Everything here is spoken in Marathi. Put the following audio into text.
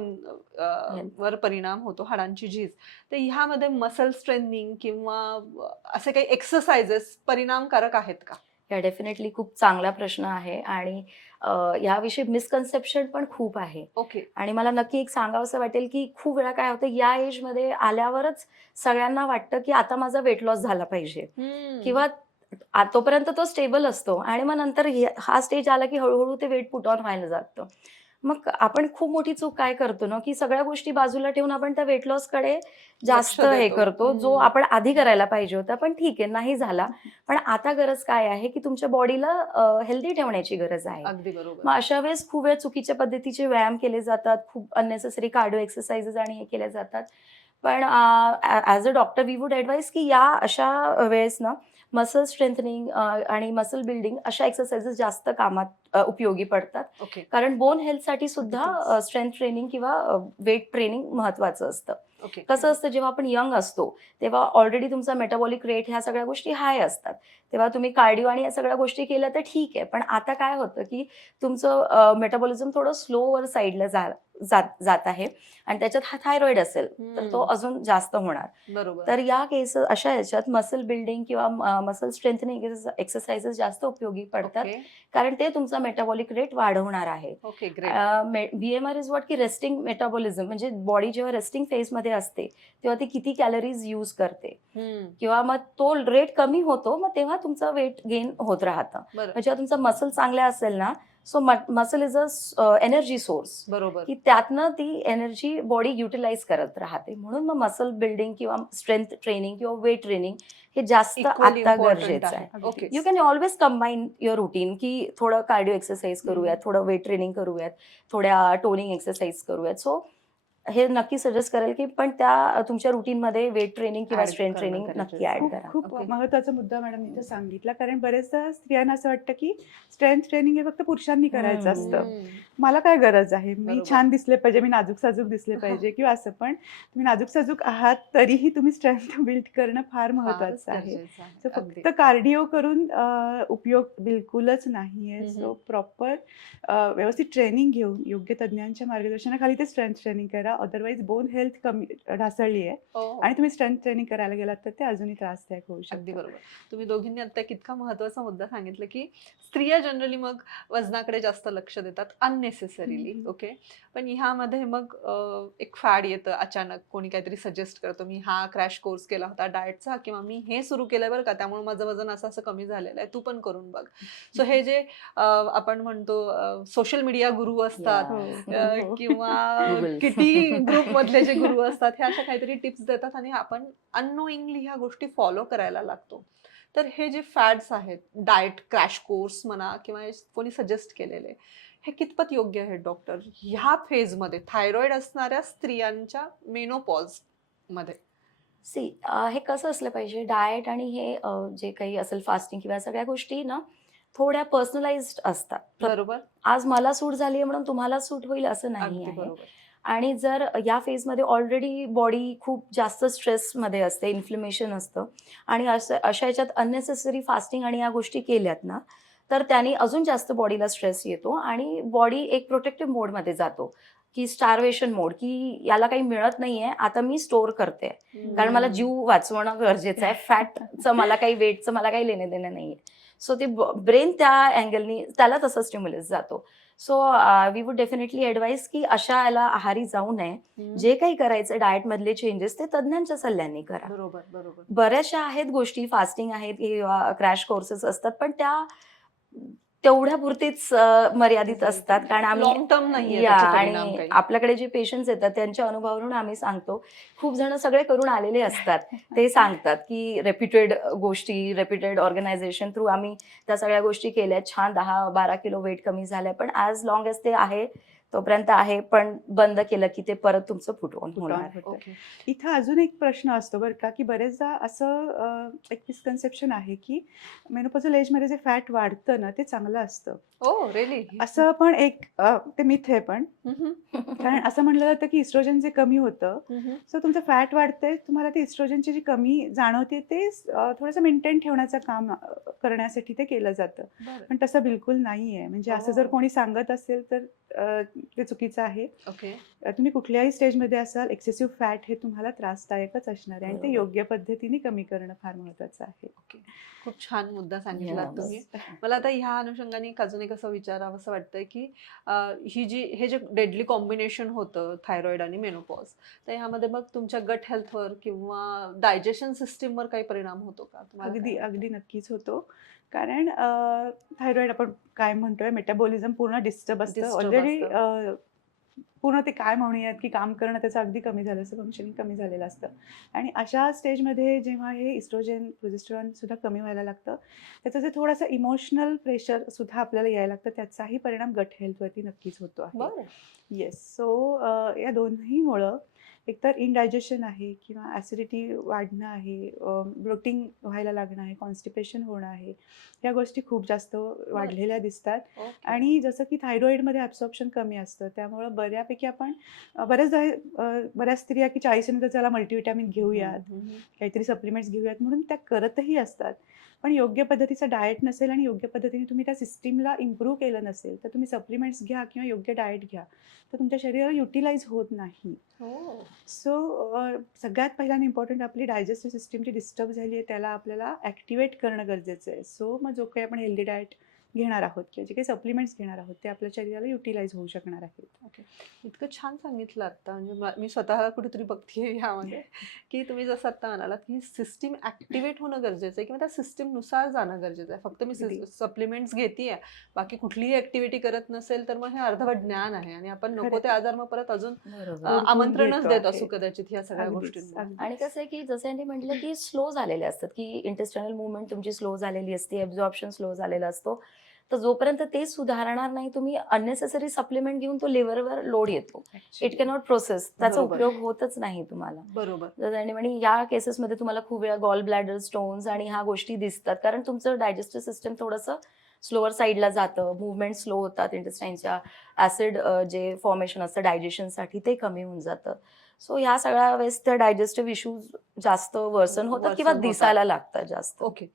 बोन वर परिणाम होतो, हाडांची झीज. तर ह्यामध्ये मसल स्ट्रेंथनिंग किंवा असे काही एक्सरसाइजेस परिणामकारक आहेत का? या डेफिनेटली खूप चांगला प्रश्न आहे आणि याविषयी मिसकन्सेप्शन पण खूप आहे. ओके. आणि मला नक्की एक सांगावसं वाटेल, की खूप वेळा काय होतं या एजमध्ये आल्यावरच सगळ्यांना वाटतं, की आता माझा वेट लॉस झाला पाहिजे हम्म. किंवा तोपर्यंत तो स्टेबल असतो आणि मग नंतर हा स्टेज आला, की हळू ते वेट पुट ऑन व्हायला जातं. मग आपण खूप मोठी चूक काय करतो ना, की सगळ्या गोष्टी बाजूला ठेवून आपण त्या वेट लॉसकडे लक्ष जास्त हे देतो. करतो, जो आपण आधी करायला पाहिजे होता. पण ठीक आहे, नाही झाला. पण आता गरज काय आहे, की तुमच्या बॉडीला हेल्दी ठेवणं गरज आहे. अगदी बरोबर. मग अशा वेळेस खूप वेळा चुकीच्या पद्धतीचे व्यायाम केले जातात, खूप अननेसेसरी कार्डिओ एक्सरसाइजेस आणि हे केले जातात. पण as a doctor V would advise की या अशा वेळेस ना मसल स्ट्रेंथनिंग आणि मसल बिल्डिंग अशा एक्सरसाइजेस जास्त कामात उपयोगी पडतात. ओके. कारण बोन हेल्थसाठी सुद्धा अगदीच. स्ट्रेंथ ट्रेनिंग किंवा वेट ट्रेनिंग महत्त्वाचं असतं. ओके. कसं असतं जेव्हा आपण यंग असतो, तेव्हा ऑलरेडी तुमचा मेटाबॉलिक रेट ह्या सगळ्या गोष्टी हाय असतात. तेव्हा तुम्ही कार्डिओ आणि या सगळ्या गोष्टी केल्या तर ठीक आहे. पण आता काय होतं, की तुमचं मेटाबॉलिझम थोडं स्लोवर साइडला जात जात आहे आणि त्याच्यात हा थायरॉइड असेल, तर तो अजून जास्त होणार. बरोबर. तर या अशा ह्याच्यात मसल बिल्डिंग किंवा मसल स्ट्रेंथनिंग एक्सरसाइजेस जास्त उपयोगी पडतात. ओके. कारण ते तुमचा मेटाबॉलिक रेट वाढवणार आहे. Okay, great. BMR is what की रेस्टिंग मेटाबॉलिझम म्हणजे बॉडी जेव्हा रेस्टिंग फेजमध्ये असते, तेव्हा ती किती कॅलरीज यूज करते किंवा मग तो रेट कमी होतो, मग तेव्हा तुमचं वेट गेन होत राहतं. बरं. मग जेव्हा तुमचा मसल चांगला असेल ना, so muscle is a energy source. बरोबर. की त्यातनं ती एनर्जी बॉडी युटिलाइज करत राहते. म्हणून मग मसल बिल्डिंग किंवा स्ट्रेंथ ट्रेनिंग किंवा वेट ट्रेनिंग हे जास्त इक्वली आता इम्पॉर्टंट गरजेचं आहे. आहे. Okay. You can always combine your routine की थोडं कार्डिओ एक्सरसाइज करूयात, थोडं वेट ट्रेनिंग करूयात, थोड्या टोनिंग एक्सरसाइज करूयात. सो हे नक्की सजेस्ट करेल की पण त्या तुमच्या रुटीनमध्ये वेट ट्रेनिंग किंवा ऍड स्ट्रेंथ करणं ट्रेनिंग नक्की गरजेचं ॲड आहे. खूप करा. खूप ओके. महत्त्वाचा मुद्दा मॅडम इथे सांगितला. कारण बरेचदा स्त्रियांना असं वाटतं की स्ट्रेंथ ट्रेनिंग हे फक्त पुरुषांनी करायचं असतं. मला काय गरज आहे? मी बरोबर. छान दिसले पाहिजे, मी नाजूक-साजूक दिसले पाहिजे किंवा असं. पण तुम्ही नाजूक-साजूक आहात, तरीही तुम्ही स्ट्रेंथ बिल्ड करणं फार फारच महत्त्वाचं आहे. गरजेचं आहे. सो अगदी. फक्त कार्डिओ करून उपयोग बिलकुलच नाहीये. हम्म. सो प्रॉपर व्यवस्थित ट्रेनिंग घेऊन योग्य तज्ञांच्या मार्गदर्शनाखाली ते स्ट्रेंथ ट्रेनिंग करा. अदरवाईज बोन हेल्थ कमी ढासळली आहे हो, आणि तुम्ही स्ट्रेंथ ट्रेनिंग करायला गेलात तर ते अजूनही त्रासदायक होऊ अगदी शकतं. बरोबर. तुम्ही दोघींनी आता एक इतका महत्त्वाचा मुद्दा सांगितला, की स्त्रिया जनरली मग वजनाकडे जास्त लक्ष देतात अननेसेसरीली. ओके. पण ह्यामध्ये मग एक फॅड येतं अचानक. कोणी काहीतरी सजेस्ट करतो, "मी हा क्रॅश कोर्स केला होता डाएटचा किंवा मी हे सुरू केलंय बरं का, त्यामुळे माझं वजन असं-असं कमी झालेलं आहे. तू पण करून बघ." सो हे जे आपण म्हणतो सोशल मीडिया गुरु असतात हो, हो. किंवा Googles. किटी ग्रुपमधले जे गुरु असतात, हे अशा काहीतरी टिप्स देतात आणि आपण अननोइंगली ह्या गोष्टी फॉलो करायला लागतो. तर हे जे फॅड्स आहेत, डाएट क्रॅश कोर्स म्हणा किंवा कोणी सजेस्ट केलेले, हे कितपत योग्य आहेत डॉक्टर? ह्या फेजमध्ये थायरॉइड असणाऱ्या स्त्रियांच्या मेनोपॉजमध्ये? सी हे कसं असलं पाहिजे डाएट आणि हे जे काही असेल फास्टिंग किंवा सगळ्या गोष्टी ना थोड्या पर्सनलाइज्ड असतात. बरोबर. आज मला सूट झाली आहे म्हणून तुम्हाला सूट होईल असं नाही अगदी आहे. बरोबर. आणि जर या फेजमध्ये ऑलरेडी बॉडी खूप जास्त स्ट्रेसमध्ये असते, इन्फ्लेमेशन असतं आणि अशा ह्याच्यात अननेसेसरी फास्टिंग आणि या गोष्टी केल्यात ना, तर त्याने अजून जास्त बॉडीला स्ट्रेस येतो आणि बॉडी एक प्रोटेक्टिव्ह मोडमध्ये जातो, की स्टार्वेशन मोड, की याला काही मिळत नाहीये, आता मी स्टोअर करते. कारण मला जीव वाचवणं गरजेचं आहे. फॅटचं मला काही वेटचं मला काही लेणं-देणं नाहीये. सो ते ब्रेन त्या अँगलनी त्याला तसा स्टिम्युलस जातो. So we would definitely advise की अशा याला आहारी जाऊ नये. जे काही करायचं डाएटमधले चेंजेस ते तज्ञांच्या सल्ल्याने करा. बरोबर, बरोबर. बऱ्याचशा आहेत गोष्टी फास्टिंग आहेत किंवा क्रॅश कोर्सेस असतात, पण त्या तेवढ्यापुरतीच मर्यादित असतात. कारण लॉंग टर्म नाहीये आम्ही त्याचे परिणाम आणि काही. आपल्याकडे जे पेशंट्स येतात त्यांच्या अनुभवावरून आम्ही सांगतो. खूप जण सगळे करून आलेले असतात. ते सांगतात, की रेप्युटेड गोष्टी, रेप्युटेड ऑर्गनायझेशन थ्रू आम्ही त्या सगळ्या गोष्टी केल्या. छान 10-12 किलो वेट कमी झालंय. पण ॲज लाँग एज ते आहे तोपर्यंत आहे. पण बंद केलं, की ते परत तुमचं फुट ऑन होणार. होतं. ओके. इथं अजून एक प्रश्न असतो बरं का, की बरेचदा असं एक मिसकन्सेप्शन आहे, की मेनोपॉझल एजमध्ये जे फॅट वाढतं ना, ते चांगलं असतं. ओह, रिअली? असं पण एक ते मिथ आहे पण. कारण असं म्हटलं जातं, की इस्ट्रोजन जे कमी होतं, सो तुमचं फॅट वाढतंय, तुम्हाला ते इस्ट्रोजनची जी कमी जाणवते ते थोडंसं मेंटेन ठेवण्याचं काम करण्यासाठी ते केलं जातं. बरं. पण तसं बिलकुल नाहीये. म्हणजे असं जर कोणी सांगत असेल तर ते चुकीचं आहे. ओके. तुम्ही कुठल्याही स्टेजमध्ये असाल, एक्सेसिव्ह फॅट हे तुम्हाला त्रासदायकच असणार आहे आणि ते बरोबर. योग्य पद्धतीने कमी करणं फार महत्त्वाचं आहे. ओके. खूप छान मुद्दा सांगितलात Yes. तुम्ही. मला आता ह्या अनुषंगाने एक अजून एक असं विचारावंसं वाटतंय, की हे जे डेडली कॉम्बिनेशन होतं थायरॉइड आणि मेनोपॉज, तर ह्यामध्ये मग तुमच्या गट हेल्थवर किंवा डायजेशन सिस्टीमवर काही परिणाम होतो का? तुम्हाला काय अगदी, वाटतं? अगदी नक्कीच होतो. कारण थायरॉईड आपण काय म्हणतोय मेटाबॉलिझम पूर्ण डिस्टर्ब असतं. Disturb ऑलरेडी असतं. पूर्ण ते काय म्हणूयात, की काम करणं त्याचं अगदी कमी झालं असतं, फंक्शनिंग कमी झालेलं असतं. आणि अशा स्टेजमध्ये जेव्हा हे इस्ट्रोजेन, प्रोजेस्टेरॉन सुद्धा कमी व्हायला लागतं, त्याचं जे थोडंसं इमोशनल प्रेशर सुद्धा आपल्याला यायला लागतं, त्याचाही परिणाम गट हेल्थवरती नक्कीच होतो आहे. बरं. येस. सो या दोन्हीमुळं एकतर इनडायजेशन आहे किंवा ॲसिडिटी वाढणं आहे, ब्लोटिंग व्हायला लागणं आहे, कॉन्स्टिपेशन होणं आहे. या गोष्टी खूप जास्त वाढलेल्या दिसतात. ओके. आणि जसं की थायरॉईडमध्ये ॲब्सॉर्प्शन कमी असतं, त्यामुळं बऱ्यापैकी आपण बऱ्याच स्त्रिया की 40 नंतर चला मल्टीव्हिटॅमिन घेऊयात, हम्म, हम्म. काहीतरी सप्लिमेंट्स घेऊयात म्हणून त्या करतही असतात. पण योग्य पद्धतीचं डाएट नसेल आणि योग्य पद्धतीने तुम्ही त्या सिस्टीमला इम्प्रूव्ह केलं नसेल, तर तुम्ही सप्लिमेंट्स घ्या किंवा योग्य डाएट घ्या, तर तुमच्या शरीराला युटिलाइज होत नाही. हो. सो सगळ्यात पहिल्यांदा इम्पॉर्टंट आपली डायजेस्टिव्ह सिस्टीम जी डिस्टर्ब झाली आहे, त्याला आपल्याला ॲक्टिवेट करणं गरजेचं आहे. सो मग जो काही आपण हेल्दी डाएट घेणार आहोत किंवा जे काही सप्लिमेंट्स घेणार आहोत, ते आपल्या शरीराला युटिलाइज होऊ शकणार आहेत. ओके. इतकं छान सांगितलं आता म्हणजे मी स्वतः कुठेतरी बघतीये ह्यामध्ये, की तुम्ही जसं आता म्हणालात, की सिस्टीम ॲक्टिव्हेट होणं गरजेचं आहे किंवा त्या सिस्टीमनुसार जाणं गरजेचं आहे. फक्त मी अगदी. सप्लिमेंट्स घेतेय, बाकी कुठलीही ॲक्टिव्हिटी करत नसेल, तर मग हे अर्धवट ज्ञान आहे आणि आपण नको खरंच. ते आजार मग परत अजून बरोबर. ओढवून आमंत्रणच घेतो देत आहे. असू कदाचित ह्या सगळ्या अगदीच, गोष्टींमुळे. अगदीच. आणि कसं आहे की जसं यांनी म्हटलं की स्लो झालेले असतात की इंटेस्टायनल मुवमेंट तुमची स्लो झालेली असते, ॲब्झॉर्प्शन स्लो झालेला असतो. तर जोपर्यंत ते सुधारणार नाही तुम्ही अननेसेसरी सप्लिमेंट घेऊन तो लिव्हरवर लोड येतो. It Actually. कॅनॉट प्रोसेस, त्याचा बरोबर. उपयोग होतच नाही तुम्हाला. बरोबर. तर आणि म्हणे या केसेसमध्ये तुम्हाला खूप वेळा गॉल ब्लॅडर स्टोन्स आणि ह्या गोष्टी दिसतात कारण तुमचं डायजेस्टिव्ह सिस्टम थोडंसं स्लोअर साईडला जातं, मुवमेंट स्लो होतात इंटेस्टाईनच्या, ॲसिड जे फॉर्मेशन असतं डायजेशनसाठी ते कमी होऊन जातं. सो ह्या सगळ्या वेळेस त्या डायजेस्टिव्ह इश्यूज जास्त वर्सन होतात किंवा वर्सन होतात. दिसायला लागतात जास्त. ओके.